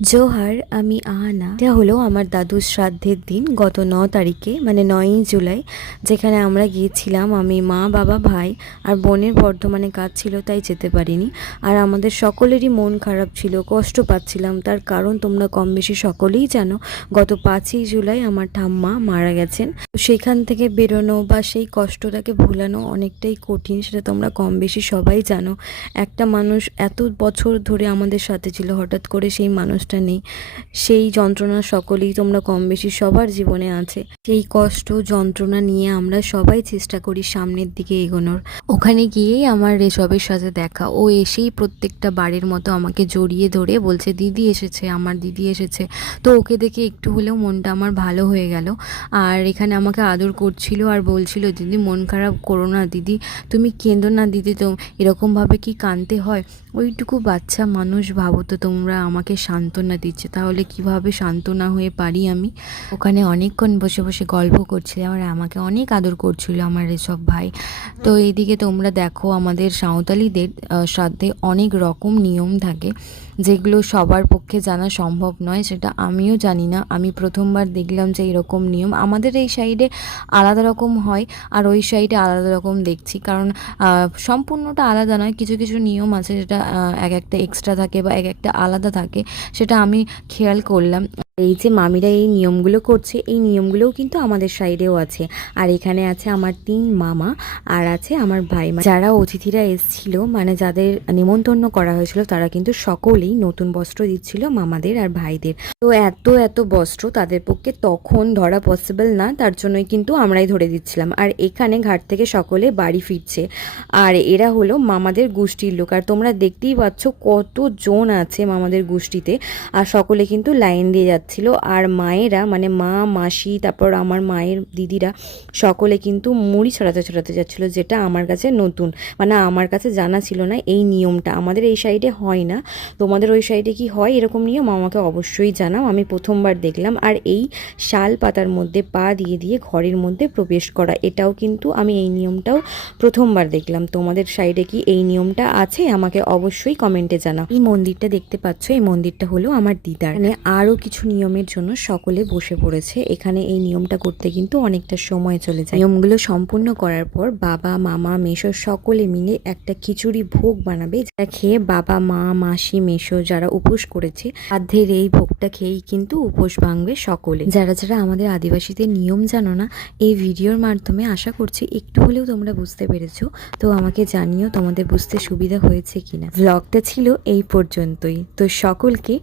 জোহার, আমি আহানা। এটা হলো আমার দাদুর শ্রাদ্ধের দিন, গত 9 তারিখে মানে 9ই জুলাই, যেখানে আমরা গিয়েছিলাম। আমি, মা, বাবা, ভাই আর বোনের বর্ধমানে কাজ ছিল তাই যেতে পারিনি। আর আমাদের সকলেরই মন খারাপ ছিল, কষ্ট পাচ্ছিলাম। তার কারণ তোমরা কম বেশি সকলেই জানো, গত 5ই জুলাই আমার ঠাম্মা মারা গেছেন। সেখান থেকে বেরোনো বা সেই কষ্টটাকে ভুলানো অনেকটাই কঠিন, সেটা তোমরা কম বেশি সবাই জানো। একটা মানুষ এত বছর ধরে আমাদের সাথে ছিল, হঠাৎ করে সেই মানুষটা নেই। সেই যন্ত্রণা সকলেই তোমরা কম বেশি সবার জীবনে আছে। সেই কষ্ট যন্ত্রণা নিয়ে আমরা সবাই চেষ্টা করি সামনের দিকে এগোনোর। ওখানে গিয়েই আমার রেশবের সাথে দেখা। ও এসেই প্রত্যেকটা বারের মতো আমাকে জড়িয়ে ধরে বলছে, দিদি এসেছে, আমার দিদি এসেছে। তো ওকে দেখে একটু হলেও মনটা আমার ভালো হয়ে গেল। আর এখানে আমাকে আদর করছিল আর বলছিল, দিদি মন খারাপ করো না দিদি, তুমি কেঁদো না দিদি, তো এরকমভাবে কি কাঁদতে হয়? ওইটুকু বাচ্চা মানুষ, ভাবো তো তোমরা আমাকে সান্ত্বনা দিচ্ছে, তাহলে কিভাবে সান্ত্বনা হয়ে পারি আমি? ওখানে অনেকক্ষণ বসে বসে গল্প করছিলাম আর আমাকে অনেক আদর করছিল আমার এসব ভাই। তো এইদিকে তোমরা দেখো, আমাদের সাঁওতালিদের শ্রাদ্ধে অনেক রকম নিয়ম থাকে, যেগুলো সবার পক্ষে জানা সম্ভব নয়। সেটা আমিও জানি না, আমি প্রথমবার দেখলাম যে এরকম নিয়ম আমাদের এই সাইডে আলাদা রকম হয় আর ওই সাইডে আলাদা রকম দেখছি। কারণ সম্পূর্ণটা আলাদা নয়, কিছু কিছু নিয়ম আছে যেটা এক একটা এক্সট্রা থাকে বা এক একটা আলাদা থাকে, সেটা আমি খেয়াল করলাম। এই যে মামিরা এই নিয়মগুলো করছে, এই নিয়মগুলোও কিন্তু আমাদের সাইডেও আছে। আর এখানে আছে আমার 3 মামা আর আছে আমার ভাই। যারা অতিথিরা এসেছিল, মানে যাদের নিমন্ত্রণ করা হয়েছিল, তারা কিন্তু সকলেই নতুন বস্ত্র দিচ্ছিল মামাদের আর ভাইদের। তো এত এত বস্ত্র তাদের পক্ষে তখন ধরা পসিবল না, তার জন্যই কিন্তু আমরাই ধরে দিচ্ছিলাম। আর এখানে ঘাট থেকে সকলে বাড়ি ফিরছে, আর এরা হলো মামাদের গোষ্ঠীর লোক। আর তোমরা দেখতেই পাচ্ছ কতজন আছে মামাদের গোষ্ঠীতে, আর সকলে কিন্তু লাইন দিয়ে যাচ্ছিল। আর মায়েরা, মানে মা, মাসি, তারপর আমার মায়ের দিদিরা সকলে কিন্তু মুড়ি ছড়াতে ছড়াতে যাচ্ছিলো, যেটা আমার কাছে নতুন, মানে আমার কাছে জানা ছিল না এই নিয়মটা। আমাদের এই সাইডে হয় না, তোমাদের ওই সাইডে কি হয় এরকম নিয়ম আমাকে অবশ্যই জানাও, আমি প্রথমবার দেখলাম। আর এই শাল পাতার মধ্যে পা দিয়ে দিয়ে ঘরের মধ্যে প্রবেশ করা, এটাও কিন্তু আমি এই নিয়মটাও প্রথমবার দেখলাম। তোমাদের সাইডে কি এই নিয়মটা আছে? আমাকে অবশ্যই কমেন্টে জানাও। এই মন্দিরটা দেখতে পাচ্ছ, এই মন্দিরটা হলো আমার দিদার। মানে আরও কিছু নিয়মের জন্য সকলে বসে পড়েছে এখানে। এই নিয়মটা করতে কিন্তু অনেকটা সময় চলে যায়। নিয়মগুলো সম্পূর্ণ করার পর বাবা, মামা, মেশো সকলে মিলে একটা খিচুড়ি ভোগ বানাবে, যেটা খেয়ে বাবা, মা, মাসি, মেশো যারা উপোস করেছে, সাধ্যের এই ভোগটা খেয়েই কিন্তু উপোস ভাঙবে সকলে। যারা যারা আমাদের আদিবাসীদের নিয়ম জানো না, এই ভিডিওর মাধ্যমে আশা করছি একটু হলেও তোমরা বুঝতে পেরেছো। তো আমাকে জানিও তোমাদের বুঝতে সুবিধা হয়েছে কিনা। ভ্লগটা ছিল এই পর্যন্তই। তো সকলকে